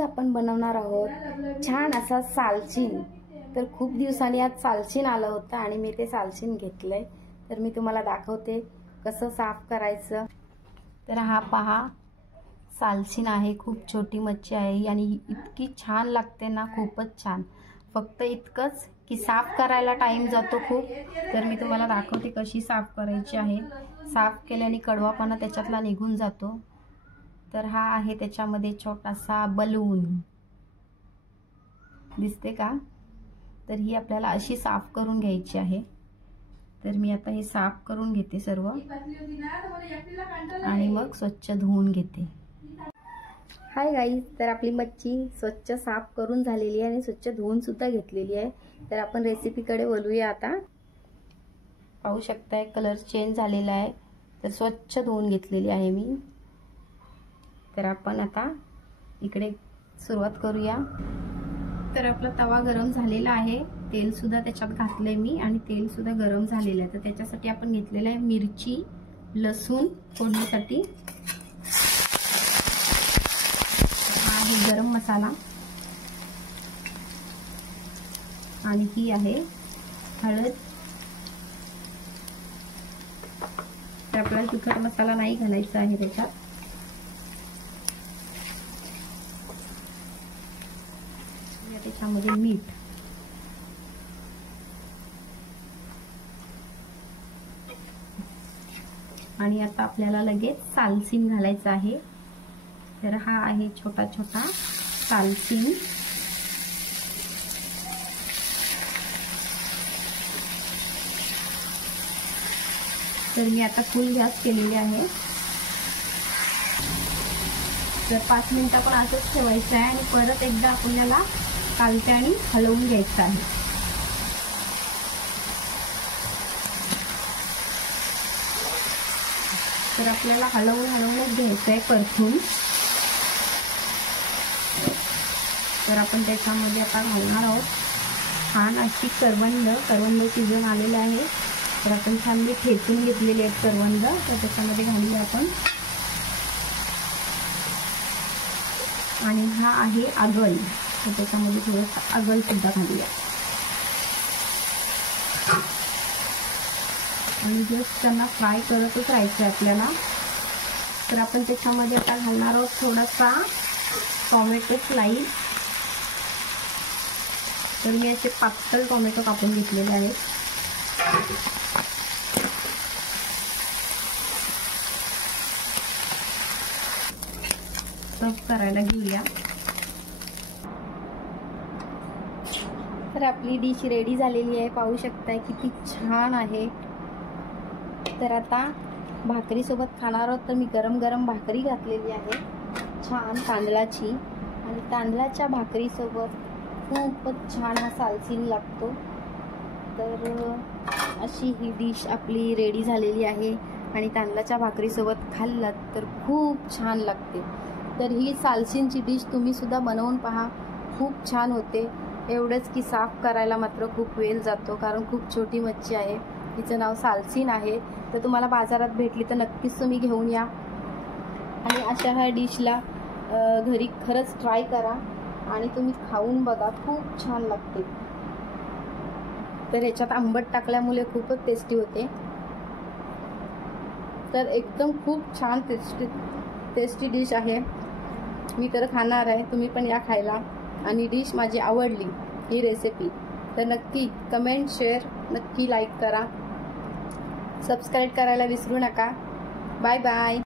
आज आपण बनवणार आहोत छान असा सालचीन। तर खूप दिवसांनी आज सालचीन आलं होतं आणि मी ते सालचीन घेतलंय। तर मी तुम्हाला दाखवते कसं साफ करायचं। तर हा पहा सालचीन आहे, खूप छोटी मच्छी आहे आणि इतकी छान लागते ना, खूपच छान। फक्त इतकंच की साफ करायला टाइम जातो खूप। तर मी तुम्हाला दाखवते कशी साफ करायची आहे। साफ केल्याने कडवापणा त्याच्यातला निघून जातो। तर हा आहे त्याच्यामध्ये छोटासा बलून, दिसते का? तर ही आपल्याला अशी साफ करून घ्यायची आहे। तर मी आता हे साफ करून घेते सर्व आणि मग स्वच्छ धुवून घेते। हाय गाईज, तर आपली मच्छी स्वच्छ साफ करून झालेली आहे आणि स्वच्छ धुवून सुद्धा घेतलेली आहे। तर आपण रेसिपीकडे वळूया आता। पाहू शकताय कलर चेंज झालेला आहे। तर स्वच्छ धुवून घेतलेली आहे मी। तर आपण आता इकडे सुरुवात करूया। तर आपला तवा गरम झालेला आहे, तेल सुद्धा त्याच्यात घातले मी आणि तेल सुद्धा गरम झालेलं आहे। तर त्याच्यासाठी आपण घेतलेलं आहे मिरची, लसूण फोडणीसाठी, हा आहे गरम मसाला आणि ही आहे हळद। तर आपल्याला तिखट मसाला नाही घालायचा आहे त्याच्यात। त्याच्यामध्ये मीठ आणि आता आपल्याला लगेच सालचीन घालायचं आहे। तर हा आहे छोटा छोटा सालचीन। तर मी आता फुल गॅस केलेली आहे। तर 5 मिनिटं पण असंच ठेवायचं आहे आणि परत एकदा आपल्याला कालट्याने हलवून घ्यायचं आहे। तर आपल्याला हलवून घ्यायचं आहे परतून। तर आपण त्याच्यामध्ये आता घालणार आहोत छान अशी करवंद शिजून आलेले आहे। तर आपण छान मी ठेचून घेतलेले आहेत करवंद, तर त्याच्यामध्ये घालूया आपण। आणि हा आहे आगळ, तर त्याच्यामध्ये थोडंसं आगळ सुद्धा घालूया आणि जस्ट त्यांना फ्राय करतच राहायचं आपल्याला। तर आपण त्याच्यामध्ये आता घालणार आहोत थोडासा टोमॅटो स्लाइस। तर मी असे पातळ टोमॅटो कापून घेतलेले आहेत। सर्व करायला घेऊया। तर आपली डिश रेडी झालेली आहे, पाहू शकताय किती छान आहे। तर आता भाकरी सोबत खाणार आहोत। तर मी गरम गरम भाकरी घातलेली आहे छान तांदळाची, आणि तांदळाच्या भाकरी सोबत खूपच छान हा सालचीन लागतो। तर अशी ही डिश आपली रेडी झालेली आहे आणि तांदळाच्या भाकरी सोबत खाल्लात तर खूप छान लागते। तर ही सालचीनची डिश तुम्ही सुद्धा बनवून पहा, खूप छान होते। एवढंच की साफ करायला मात्र खूप वेळ जातो, कारण खूप छोटी मच्छी आहे। तिचं नाव सालचीन आहे। तर तुम्हाला बाजारात भेटली तर नक्कीच तुम्ही घेऊन या आणि अशा ह्या डिशला घरी खरंच ट्राय करा आणि तुम्ही खाऊन बघा, खूप छान लागते। तर याच्यात आंबट टाकल्यामुळे खूपच टेस्टी होते। तर एकदम खूप छान टेस्टी डिश आहे। मी तर खाणार आहे, तुम्ही पण या खायला। आणि डिश माझी आवडली ही रेसिपी तर नक्की कमेंट, शेअर, नक्की लाईक करा, सबस्क्राईब करायला विसरू नका। Bye bye.